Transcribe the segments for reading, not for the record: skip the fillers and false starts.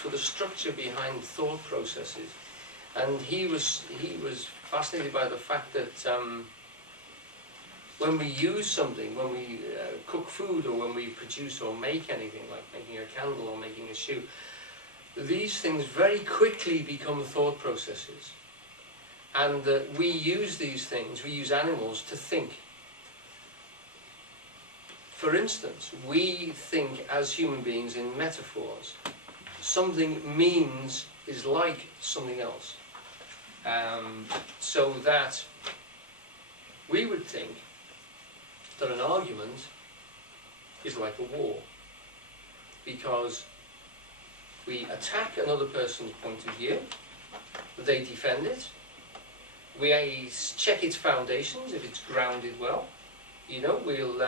for the structure behind thought processes. And he was fascinated by the fact that when we use something, when we cook food, or when we produce or make anything, like making a candle or making a shoe, these things very quickly become thought processes. And we use these things, we use animals to think. For instance, we think as human beings in metaphors. Something means is like something else. So that we would think that an argument is like a war, because we attack another person's point of view, they defend it, we check its foundations, if it's grounded well, you know, we'll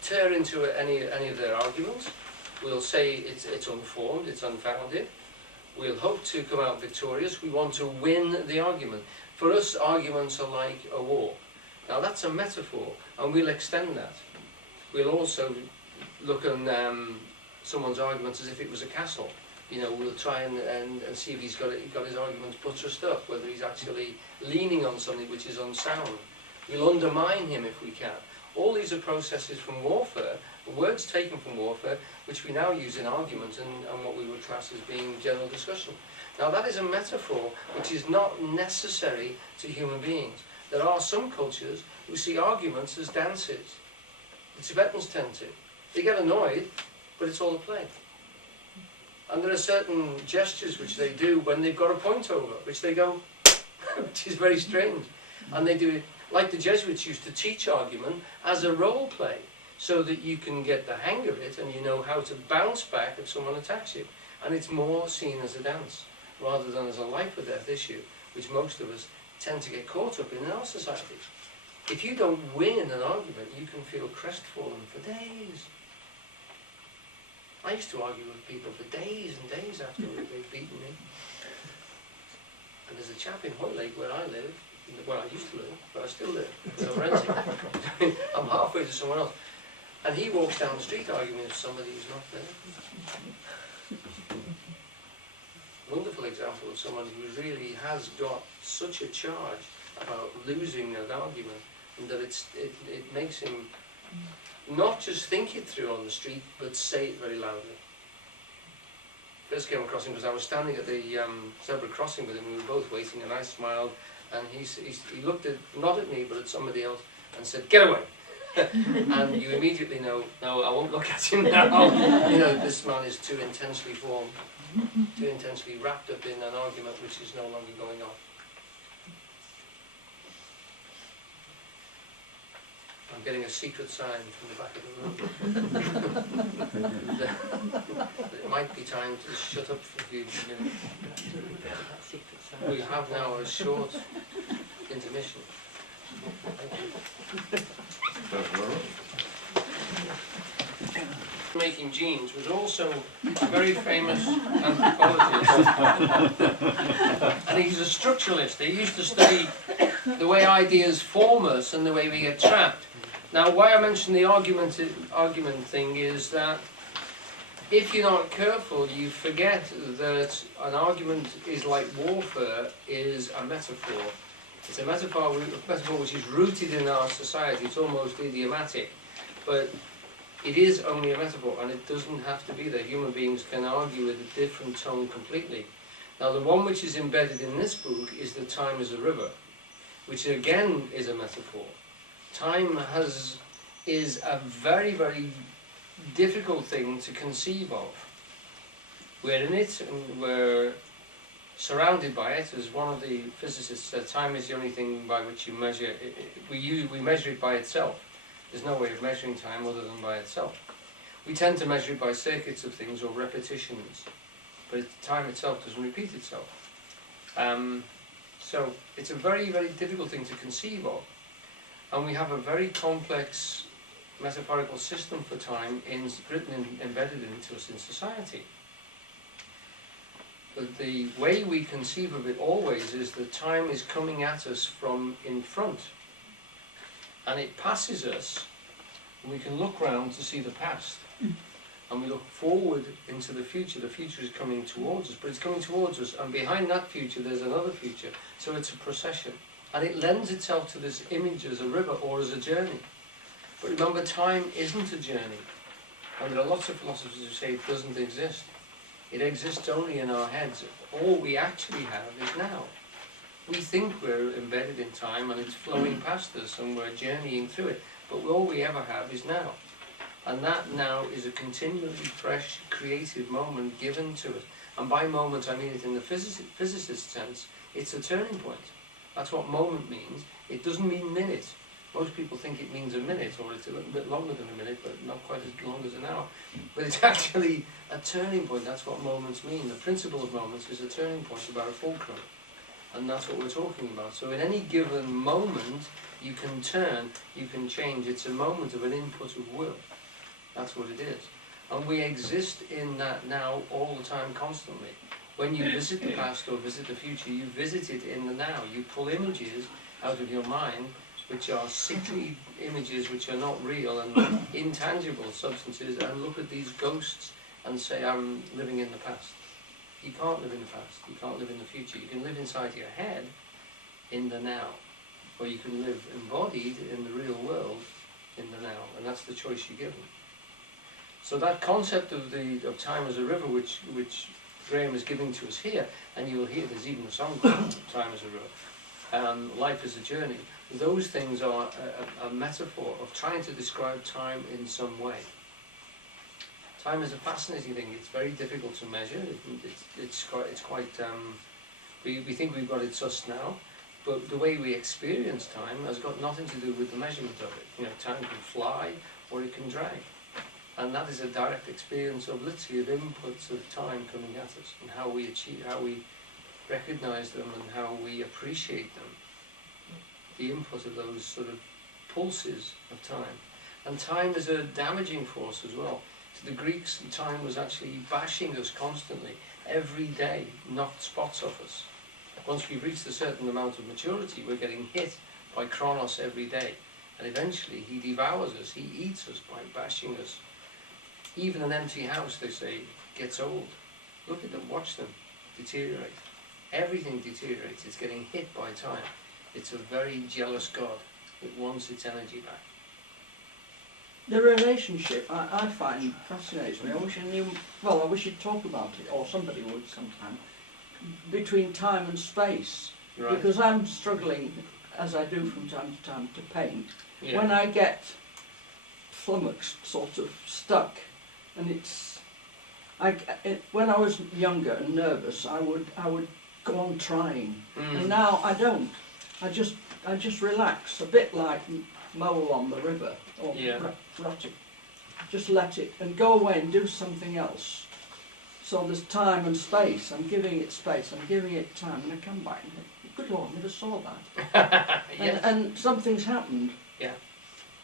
tear into any of their arguments, we'll say it's unformed, it's unfounded, we'll hope to come out victorious, we want to win the argument. For us, arguments are like a war. Now that's a metaphor, and we'll extend that. We'll also look on someone's argument as if it was a castle. You know, we'll try and see if he's got his arguments buttressed up, whether he's actually leaning on something which is unsound. We'll undermine him if we can. All these are processes from warfare, words taken from warfare, which we now use in argument and what we would class as being general discussion. Now that is a metaphor which is not necessary to human beings. There are some cultures who see arguments as dances. The Tibetans tend to. They get annoyed, but it's all a play. And there are certain gestures which they do when they've got a point over, which they go, which is very strange. And they do it like the Jesuits used to teach argument as a role play, so that you can get the hang of it and you know how to bounce back if someone attacks you. And it's more seen as a dance, rather than as a life or death issue, which most of us tend to get caught up in our society. If you don't win an argument, you can feel crestfallen for days. I used to argue with people for days and days after they'd beaten me. And there's a chap in Hoylake where I live, well I used to live, but I still live, because I'm renting. I'm halfway to someone else. And he walks down the street arguing with somebody who's not there. Wonderful example of someone who really has got such a charge about losing an argument, and that it makes him not just think it through on the street, but say it very loudly. First came across him because I was standing at the zebra crossing with him. We were both waiting, and I smiled, and he looked not at me but at somebody else and said, "Get away!" And you immediately know, no, I won't look at him now. You know, this man is too intensely formed, too intensely wrapped up in an argument which is no longer going on. I'm getting a secret sign from the back of the room. It might be time to shut up for a few minutes. We have now a short intermission. Making jeans was also a very famous anthropologist, and he's a structuralist. He used to study the way ideas form us and the way we get trapped. Now, why I mention the argument thing is that if you're not careful, you forget that an argument is like warfare is a metaphor. It's a metaphor which is rooted in our society. It's almost idiomatic, but it is only a metaphor, and it doesn't have to be there. Human beings can argue with a different tone completely. Now, the one which is embedded in this book is that time is a river, which again is a metaphor. Time is a very, very difficult thing to conceive of. We're in it, and we're surrounded by it. As one of the physicists said, time is the only thing by which you measure it. We measure it by itself. There's no way of measuring time other than by itself. We tend to measure it by circuits of things or repetitions, but time itself doesn't repeat itself. So it's a very, very difficult thing to conceive of. And we have a very complex metaphorical embedded into us in society. But the way we conceive of it always is that time is coming at us from in front. And it passes us, and we can look round to see the past. And and we look forward into the future is coming towards us, but it's coming towards us, and behind that future there's another future. So it's a procession, and it lends itself to this image as a river or as a journey. But remember, time isn't a journey, and there are lots of philosophers who say it doesn't exist. It exists only in our heads. All we actually have is now. We think we're embedded in time and it's flowing past us and we're journeying through it, but all we ever have is now. And that now is a continually fresh, creative moment given to us. And by moment I mean it in the physicist sense. It's a turning point. That's what moment means. It doesn't mean minute. Most people think it means a minute, or it's a little bit longer than a minute, but not quite as long as an hour. But it's actually a turning point. That's what moments mean. The principle of moments is a turning point, about a fulcrum. And that's what we're talking about. So in any given moment, you can turn, you can change. It's a moment of an input of will. That's what it is. And we exist in that now all the time, constantly. When you visit the past or visit the future, you visit it in the now. You pull images out of your mind, which are sickly images, which are not real and intangible substances, and look at these ghosts and say, I'm living in the past. You can't live in the past, you can't live in the future. You can live inside your head in the now, or you can live embodied in the real world in the now, and that's the choice you're given. So that concept of time as a river, which Grahame is giving to us here, and you will hear there's even a song called Time as a River, Life as a Journey, those things are a metaphor of trying to describe time in some way. Time is a fascinating thing. It's very difficult to measure. It's quite. We think we've got it sussed now, but the way we experience time has got nothing to do with the measurement of it. You know, time can fly or it can drag, and that is a direct experience of literally of inputs of time coming at us, and how we achieve, how we recognise them, and how we appreciate them. The input of those sort of pulses of time, and time is a damaging force as well. To the Greeks, time was actually bashing us constantly. Every day knocked spots off us. Once we've reached a certain amount of maturity, we're getting hit by Chronos every day. And eventually he devours us, he eats us by bashing us. Even an empty house, they say, gets old. Look at them, watch them deteriorate. Everything deteriorates, it's getting hit by time. It's a very jealous God that wants its energy back. The relationship I find fascinates me. I wish I knew, well, I wish you'd talk about it, or somebody would sometime, between time and space. Right. Because I'm struggling, as I do from time to time, to paint. Yeah. When I get flummoxed, sort of stuck, and when I was younger and nervous, I would go on trying, and now I don't. I just relax, a bit like mole on the river, or rat it. Just let it and go away and do something else. So there's time and space. I'm giving it space, I'm giving it time, and I come back and think, good Lord, I never saw that. Yes. and something's happened. Yeah.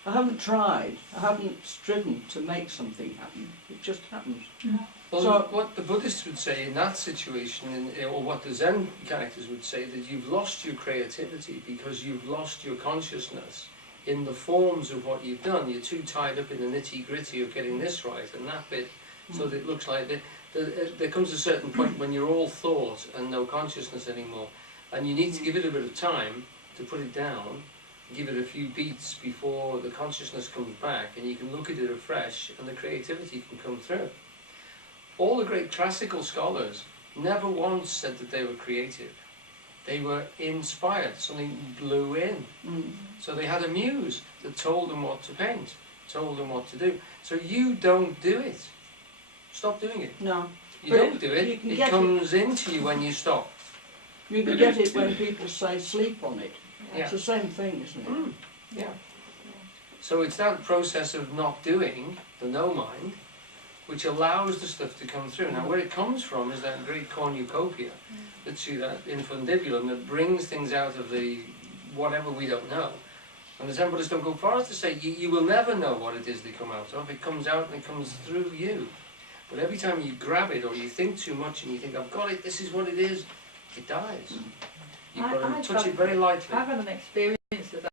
I haven't tried, I haven't striven to make something happen, it just happens. Yeah. Well, so, what the Buddhists would say in that situation, or what the Zen characters would say, that you've lost your creativity because you've lost your consciousness in the forms of what you've done. You're too tied up in the nitty-gritty of getting this right and that bit, so that it looks like there comes a certain point when you're all thought and no consciousness anymore, and you need to give it a bit of time to put it down, give it a few beats before the consciousness comes back, and you can look at it afresh and the creativity can come through. All the great classical scholars never once said that they were creative. They were inspired, something blew in. So they had a muse that told them what to paint, told them what to do. So you don't do it. Stop doing it. No. You don't do it. It comes into you when you stop. You can get it when people say sleep on it. Yeah. It's the same thing, isn't it? Yeah. So it's that process of not doing, the no mind, which allows the stuff to come through. Now, where it comes from is that great cornucopia, that infundibulum that brings things out of the whatever we don't know. And the Zen Buddhists don't go far as to say you will never know what it is they come out of. It comes out and it comes through you. But every time you grab it or you think too much and you think, I've got it, this is what it is, it dies. You've got to touch it very lightly. I've had an experience of that.